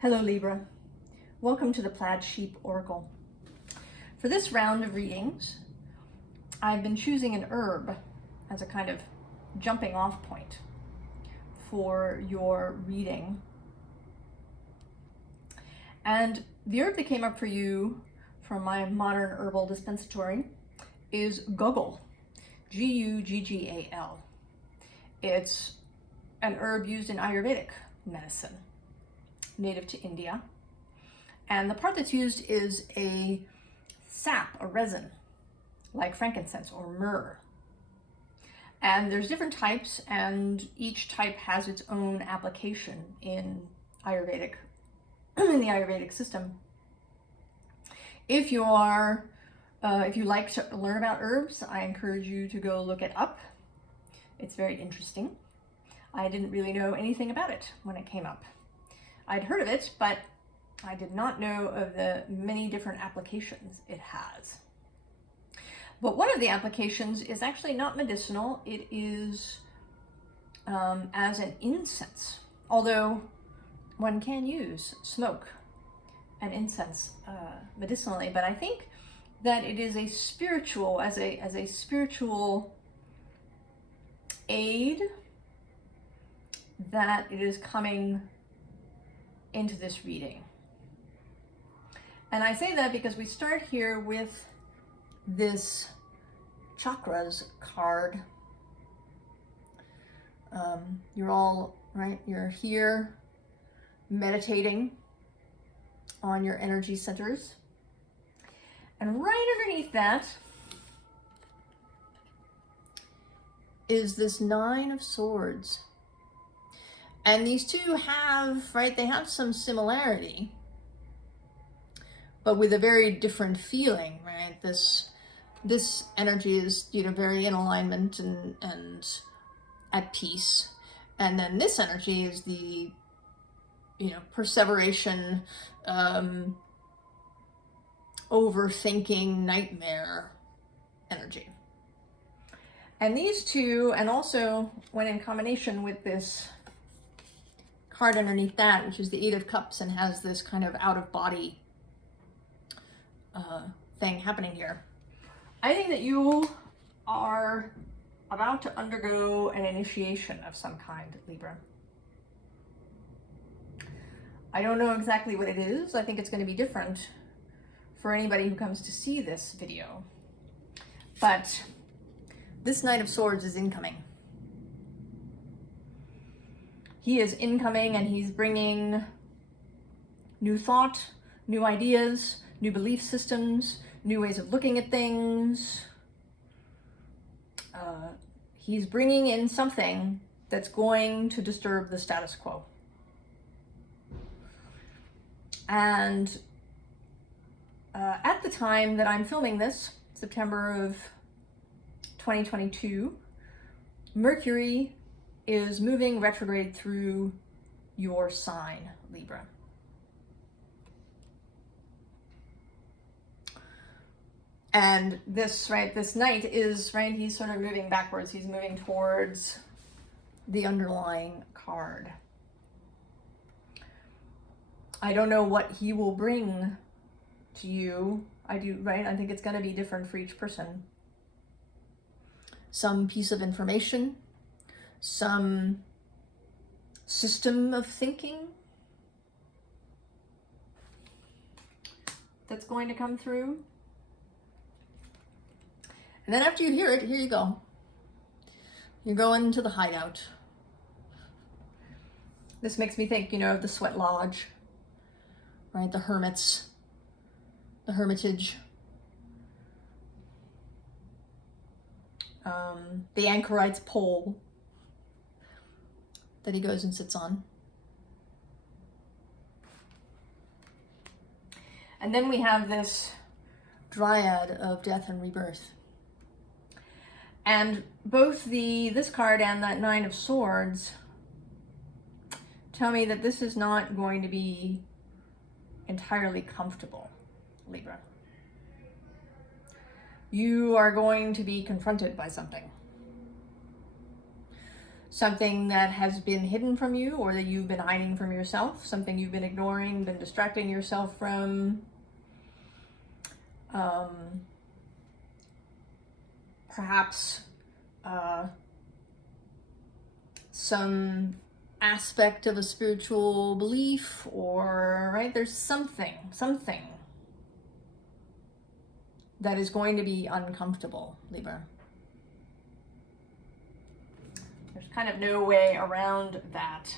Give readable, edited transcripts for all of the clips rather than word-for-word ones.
Hello Libra, welcome to the Plaid Sheep Oracle. For this round of readings, I've been choosing an herb as a kind of jumping off point for your reading. And the herb that came up for you from my modern herbal dispensatory is Guggul, G-U-G-G-A-L. It's an herb used in Ayurvedic medicine, native to India. And the part that's used is a sap, a resin, like frankincense or myrrh. And there's different types, and each type has its own application in Ayurvedic, in the Ayurvedic system. If you like to learn about herbs, I encourage you to go look it up. It's very interesting. I didn't really know anything about it when it came up. I'd heard of it, but I did not know of the many different applications it has. But one of the applications is actually not medicinal. It is as an incense, although one can use smoke and incense medicinally. But I think that it is a spiritual, as a spiritual aid, that it is coming into this reading. And I say that because we start here with this chakras card. You're all, right, you're here meditating on your energy centers. And right underneath that is this Nine of Swords. And these two have, right, they have some similarity, but with a very different feeling, right? This energy is, very in alignment and at peace. And then this energy is the, perseveration, overthinking, nightmare energy. And these two, and also when in combination with this card underneath that, which is the Eight of Cups and has this kind of out-of-body thing happening here. I think that you are about to undergo an initiation of some kind, Libra. I don't know exactly what it is. I think it's going to be different for anybody who comes to see this video. But this Knight of Swords is incoming. He is incoming, and he's bringing new thought, new ideas, new belief systems, new ways of looking at things. He's bringing in something that's going to disturb the status quo. And at the time that I'm filming this, September of 2022, Mercury is moving retrograde through your sign, Libra. And this, right, this knight is, right, he's sort of moving backwards. He's moving towards the underlying card. I don't know what he will bring to you. I do, right? I think it's going to be different for each person. Some piece of information, some system of thinking that's going to come through. And then after you hear it, here you go. You're going to the hideout. This makes me think, of the Sweat Lodge, right? The hermits, the hermitage, the anchorite's pole that he goes and sits on. And then we have this dryad of death and rebirth. And both this card and that Nine of Swords tell me that this is not going to be entirely comfortable, Libra. You are going to be confronted by something. something that has been hidden from you or that you've been hiding from yourself, something you've been ignoring, been distracting yourself from. Perhaps some aspect of a spiritual belief, or, right, there's something that is going to be uncomfortable, Libra. There's kind of no way around that.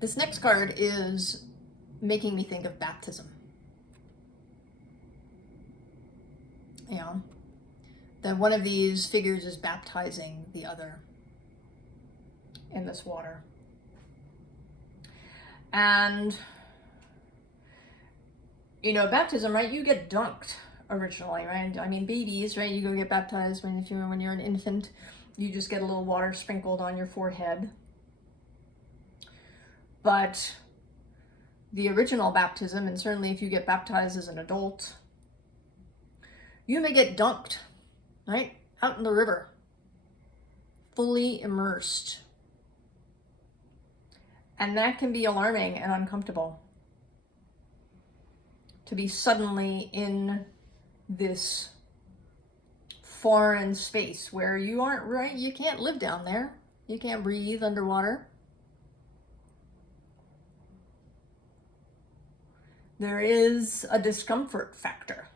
This next card is making me think of baptism. You know, that one of these figures is baptizing the other in this water. And, you know, baptism, right? You get dunked originally, right? I mean, babies, right? You go get baptized when you're an infant. You just get a little water sprinkled on your forehead. But the original baptism, and certainly if you get baptized as an adult, you may get dunked, right? Out in the river, fully immersed. And that can be alarming and uncomfortable. To be suddenly in this foreign space where you aren't, right? You can't live down there. You can't breathe underwater. There is a discomfort factor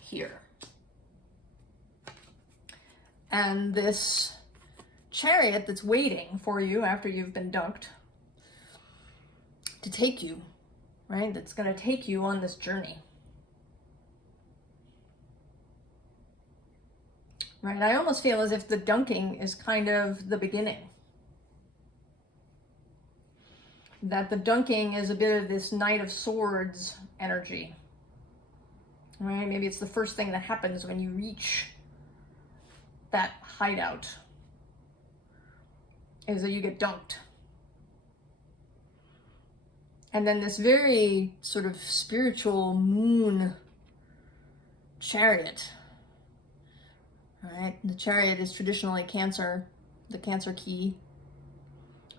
here. And this chariot that's waiting for you after you've been dunked to take you, right? That's going to take you on this journey. Right? I almost feel as if the dunking is kind of the beginning. That the dunking is a bit of this Knight of Swords energy. Right? Maybe it's the first thing that happens when you reach that hideout, is that you get dunked. And then this very sort of spiritual moon chariot, right? The chariot is traditionally Cancer, the Cancer key.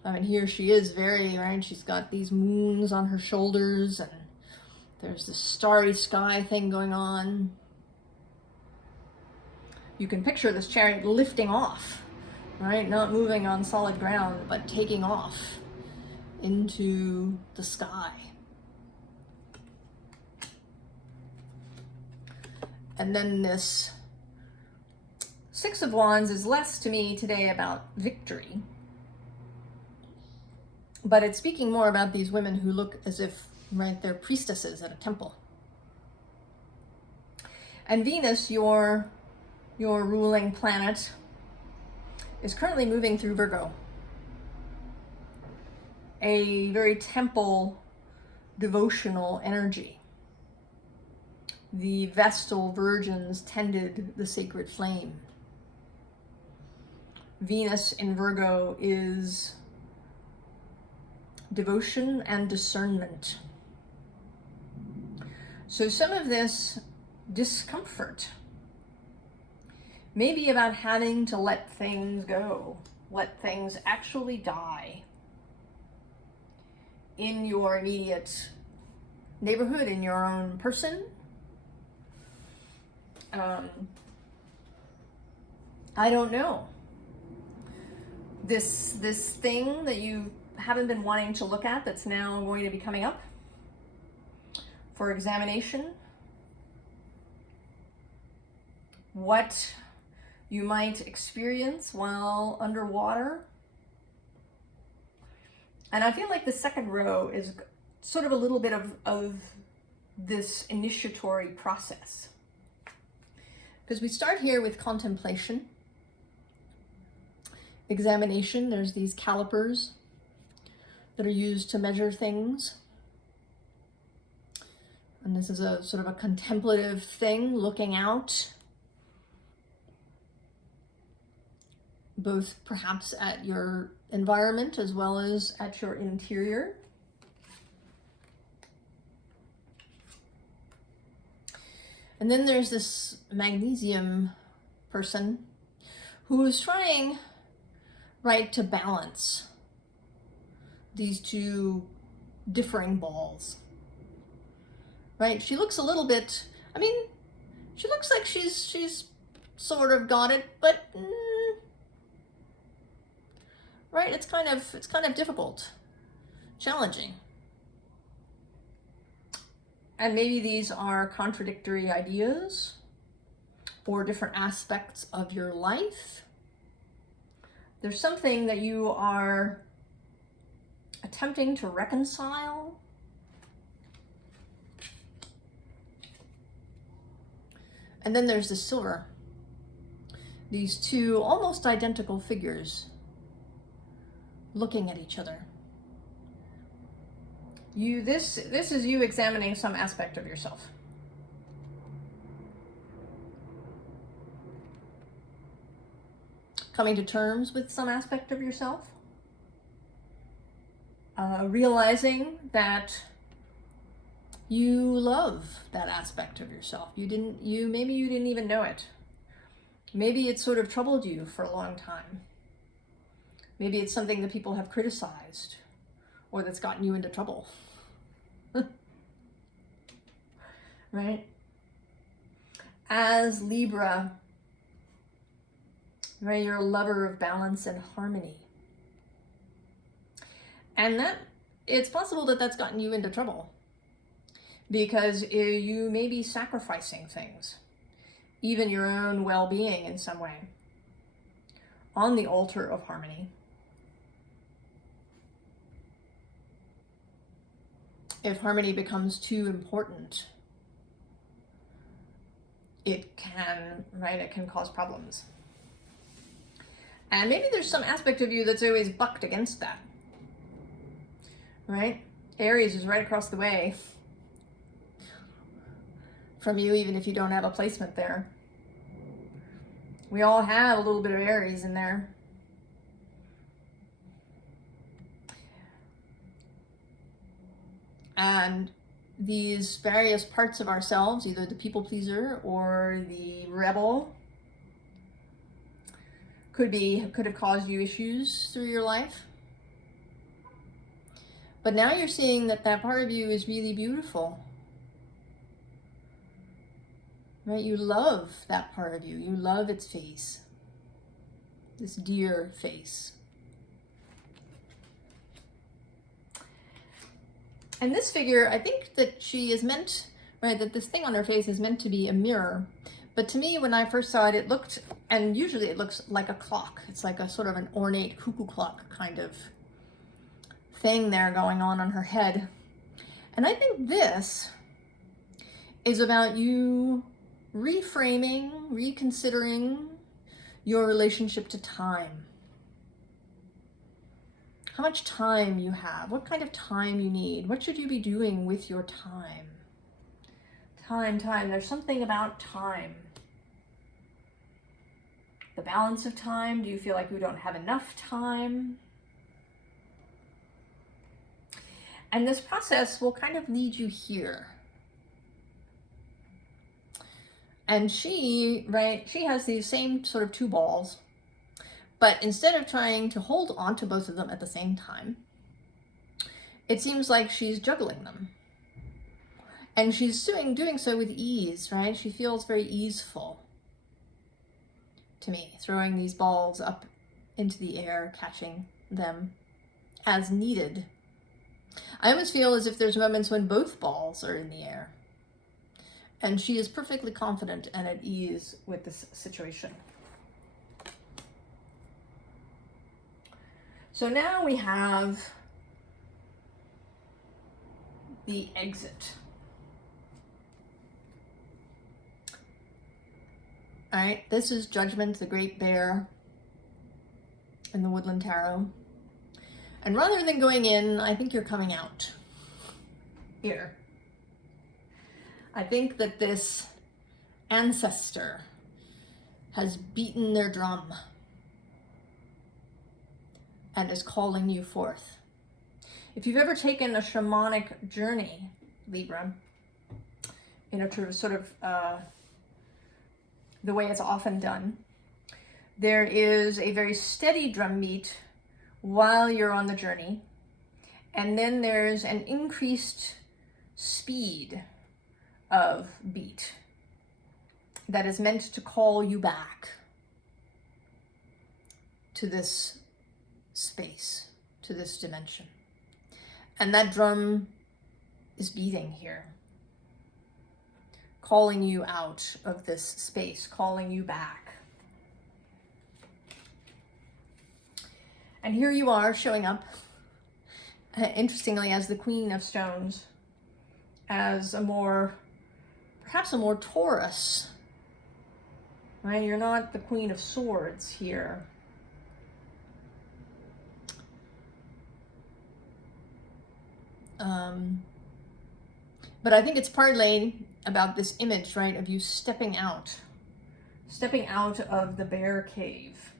I mean, here she is very, right? She's got these moons on her shoulders, and there's this starry sky thing going on. You can picture this chariot lifting off, right? Not moving on solid ground, but taking off into the sky. And then this Six of Wands is less to me today about victory, but it's speaking more about these women who look as if, right, they're priestesses at a temple. And Venus, your ruling planet, is currently moving through Virgo. A very temple devotional energy. The Vestal virgins tended the sacred flame. Venus in Virgo is devotion and discernment. So some of this discomfort may be about having to let things go, let things actually die in your immediate neighborhood, in your own person. I don't know. This thing that you haven't been wanting to look at, that's now going to be coming up for examination. What you might experience while underwater. And I feel like the second row is sort of a little bit of this initiatory process. Because we start here with contemplation, examination. There's these calipers that are used to measure things. And this is a sort of a contemplative thing, looking out, both perhaps at your environment as well as at your interior. And then there's this magnesium person who is trying, right, to balance these two differing balls, right? She looks a little bit, I mean, she looks like she's sort of got it, but right, it's kind of difficult, challenging. And maybe these are contradictory ideas or different aspects of your life. There's something that you are attempting to reconcile. And then there's the silver. These two almost identical figures looking at each other. This is you examining some aspect of yourself. Coming to terms with some aspect of yourself. Realizing that you love that aspect of yourself. Maybe you didn't even know it. Maybe it sort of troubled you for a long time. Maybe it's something that people have criticized or that's gotten you into trouble. Right? As Libra, right, you're a lover of balance and harmony. And that it's possible that that's gotten you into trouble because you may be sacrificing things, even your own well-being in some way, on the altar of harmony. If harmony becomes too important, it can cause problems. And maybe there's some aspect of you that's always bucked against that, right? Aries is right across the way from you, even if you don't have a placement there. We all have a little bit of Aries in there. And these various parts of ourselves, either the people pleaser or the rebel, could have caused you issues through your life. But now you're seeing that part of you is really beautiful. Right? You love that part of you. You love its face. This deer face. And this figure, I think that she is meant, right, that this thing on her face is meant to be a mirror. But to me, when I first saw it, it looked, and usually it looks like a clock. It's like a sort of an ornate cuckoo clock kind of thing there going on her head. And I think this is about you reframing, reconsidering your relationship to time. How much time you have, what kind of time you need, what should you be doing with your time? Time, there's something about time. The balance of time, do you feel like you don't have enough time? And this process will kind of lead you here. And she has these same sort of two balls, but instead of trying to hold on to both of them at the same time, it seems like she's juggling them. And she's doing so with ease, right? She feels very easeful to me, throwing these balls up into the air, catching them as needed. I almost feel as if there's moments when both balls are in the air. And she is perfectly confident and at ease with this situation. So now we have the exit. All right, this is Judgment, the Great Bear in the Woodland Tarot. And rather than going in, I think you're coming out here. I think that this ancestor has beaten their drum and is calling you forth. If you've ever taken a shamanic journey, Libra, to sort of the way it's often done, There is a very steady drumbeat while you're on the journey. And then there's an increased speed of beat that is meant to call you back to this space, to this dimension. And that drum is beating here, calling you out of this space, calling you back. And here you are showing up, interestingly, as the Queen of Stones, as perhaps a more Taurus, right? You're not the Queen of Swords here. But I think it's partly about this image, right, of you stepping out of the bear cave.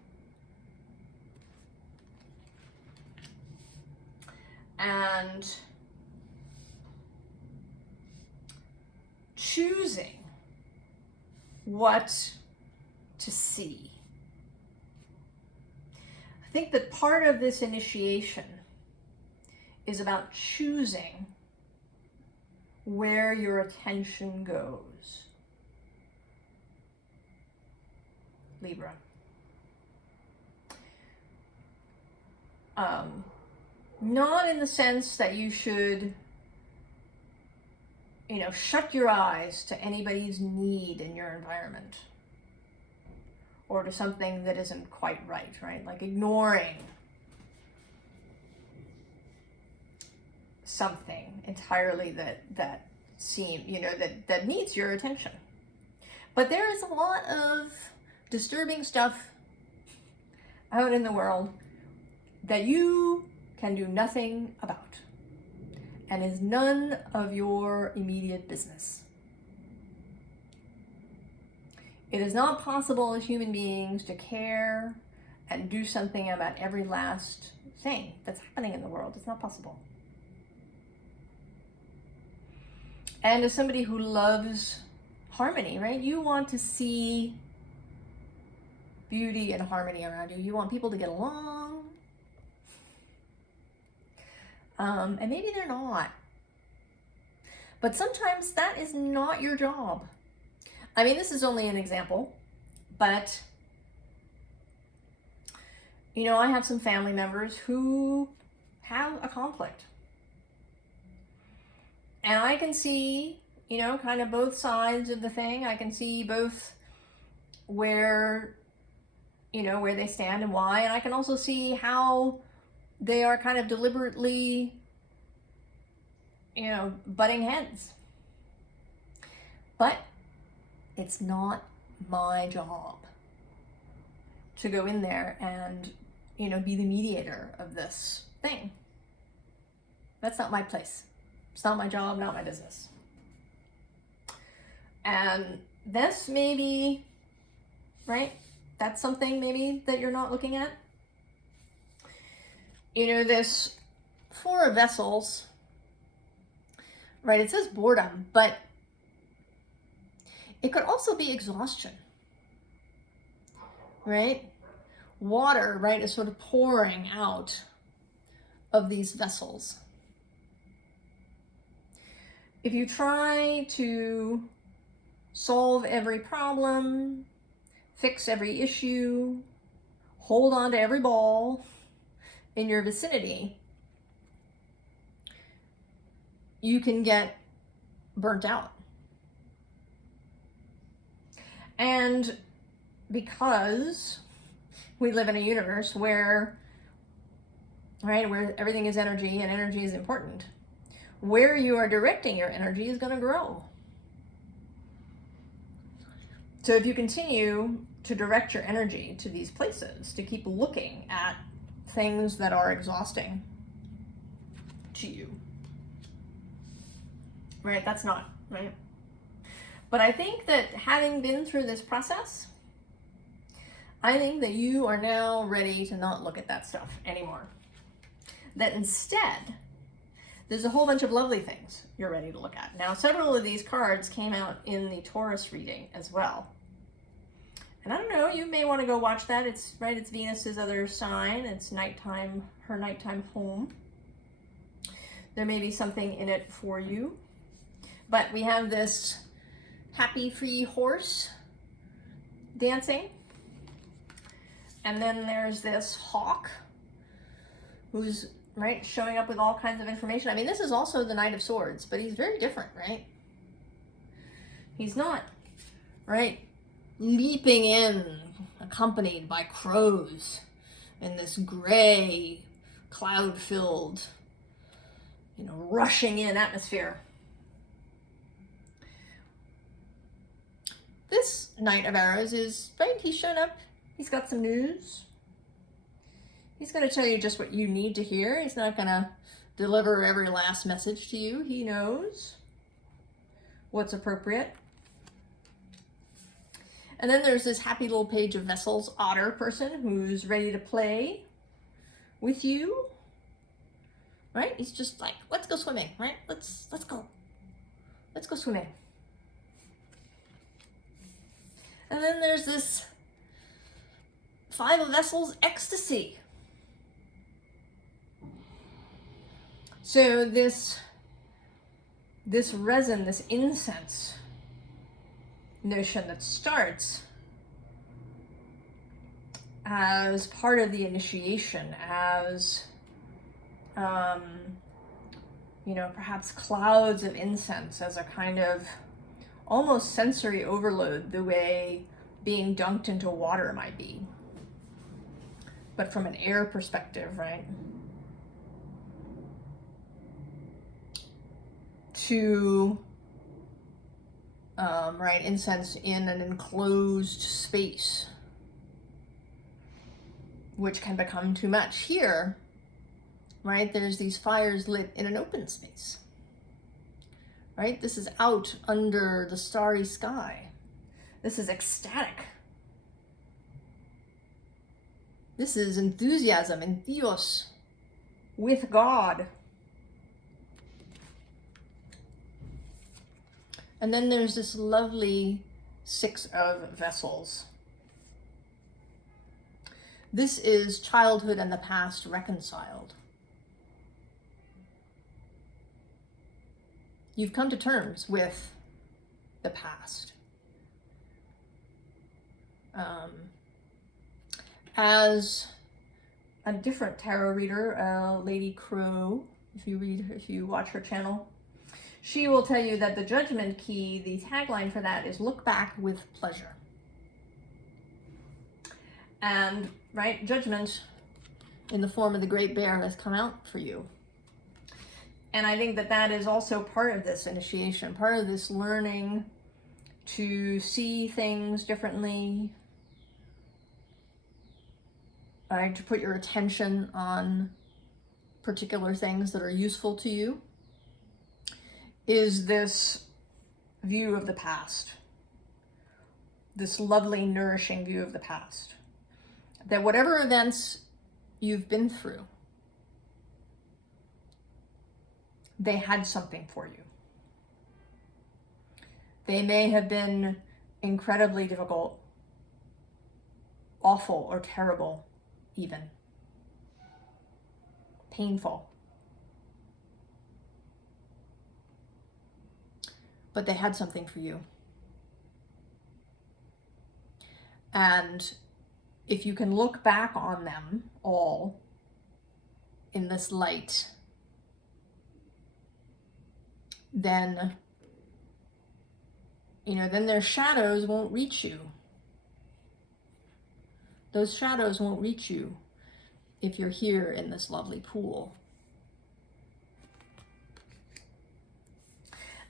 And choosing what to see. I think that part of this initiation is about choosing where your attention goes. Libra. Not in the sense that you should, shut your eyes to anybody's need in your environment or to something that isn't quite right? Like ignoring something entirely that that needs your attention. But there is a lot of disturbing stuff out in the world that you can do nothing about and is none of your immediate business. It is not possible as human beings to care and do something about every last thing that's happening in the world. It's not possible. And as somebody who loves harmony, right? You want to see beauty and harmony around you. You want people to get along. And maybe they're not. But sometimes that is not your job. I mean, this is only an example, but I have some family members who have a conflict. And I can see, kind of both sides of the thing. I can see both where they stand and why. And I can also see how they are kind of deliberately, butting heads. But it's not my job to go in there and, be the mediator of this thing. That's not my place. It's not my job, not my business. And this maybe, right? That's something maybe that you're not looking at. This Four of Vessels, right? It says boredom, but it could also be exhaustion, right? Water, right, is sort of pouring out of these vessels. If you try to solve every problem, fix every issue, hold on to every ball in your vicinity, you can get burnt out. And because we live in a universe where everything is energy and energy is important, where you are directing your energy is going to grow. So if you continue to direct your energy to these places, to keep looking at things that are exhausting to you, right? That's not, right? But I think that having been through this process, I think that you are now ready to not look at that stuff anymore. That instead, there's a whole bunch of lovely things you're ready to look at. Now, several of these cards came out in the Taurus reading as well. And I don't know, you may want to go watch that. It's right, it's Venus's other sign. It's nighttime, her nighttime home. There may be something in it for you. But we have this happy free horse dancing. And then there's this hawk who's, right, showing up with all kinds of information. I mean, this is also the Knight of Swords, but he's very different, right? He's not, right, leaping in, accompanied by crows in this gray, cloud-filled, you know, rushing in atmosphere. This Knight of Arrows is, right, he's shown up, he's got some news. He's going to tell you just what you need to hear. He's not going to deliver every last message to you. He knows what's appropriate. And then there's this happy little Page of Vessels otter person who's ready to play with you. Right? He's just like, let's go swimming, right? Let's go. Let's go swimming. And then there's this Five of Vessels ecstasy. So this resin, this incense notion that starts as part of the initiation, as you know, perhaps clouds of incense, as a kind of almost sensory overload, the way being dunked into water might be, but from an air perspective, right? To right, incense in an enclosed space, which can become too much. Here, right, there's these fires lit in an open space, right? This is out under the starry sky. This is ecstatic. This is enthusiasm, entheos, with God. And then there's this lovely Six of Vessels. This is childhood and the past reconciled. You've come to terms with the past. As a different tarot reader, Lady Crow, if you watch her channel, she will tell you that the judgment key, the tagline for that is look back with pleasure. And, right, judgment in the form of the great bear has come out for you. And I think that that is also part of this initiation, part of this learning to see things differently, right, to put your attention on particular things that are useful to you, is this view of the past, this lovely, nourishing view of the past. That whatever events you've been through, they had something for you. They may have been incredibly difficult, awful or terrible even, painful. But they had something for you. And if you can look back on them all in this light, then, you know, then their shadows won't reach you. Those shadows won't reach you if you're here in this lovely pool.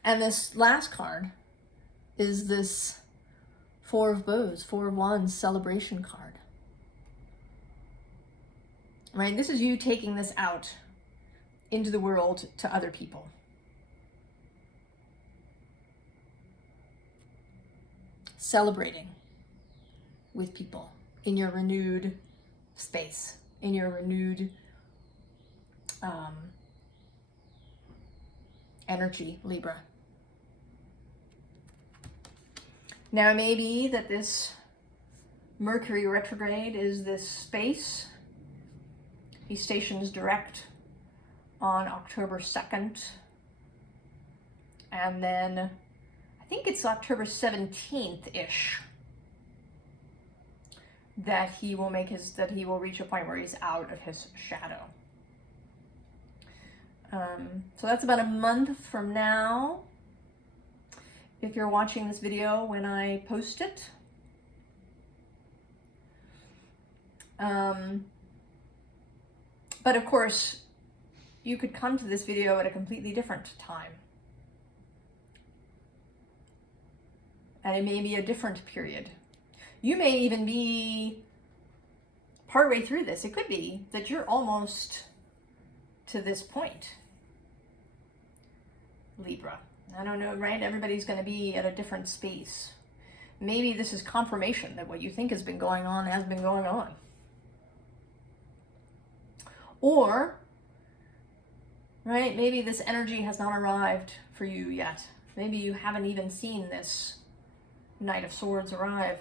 And this last card is this Four of Bows, Four of Wands celebration card. Right? This is you taking this out into the world to other people. Celebrating with people in your renewed space, in your renewed energy, Libra. Now, it may be that this Mercury retrograde is this space. He stations direct on October 2nd. And then I think it's October 17th-ish that he will reach a point where he's out of his shadow. So that's about a month from now, if you're watching this video when I post it. But of course, you could come to this video at a completely different time. And it may be a different period. You may even be partway through this. It could be that you're almost to this point, Libra. I don't know, right? Everybody's going to be at a different space. Maybe this is confirmation that what you think has been going on has been going on. Or, right, maybe this energy has not arrived for you yet. Maybe you haven't even seen this Knight of Swords arrive.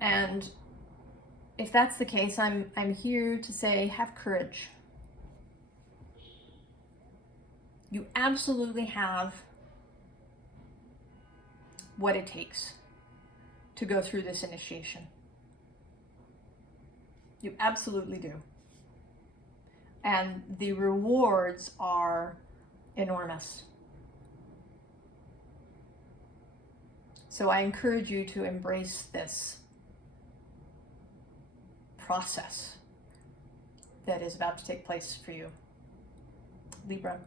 And if that's the case, I'm here to say, have courage. You absolutely have what it takes to go through this initiation. You absolutely do. And the rewards are enormous. So I encourage you to embrace this process that is about to take place for you, Libra.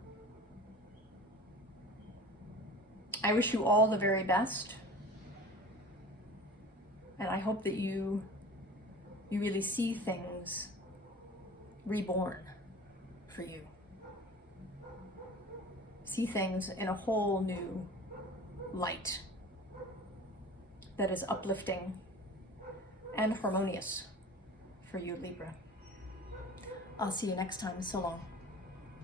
I wish you all the very best. And I hope that you really see things reborn for you. See things in a whole new light that is uplifting and harmonious for you, Libra. I'll see you next time. So long.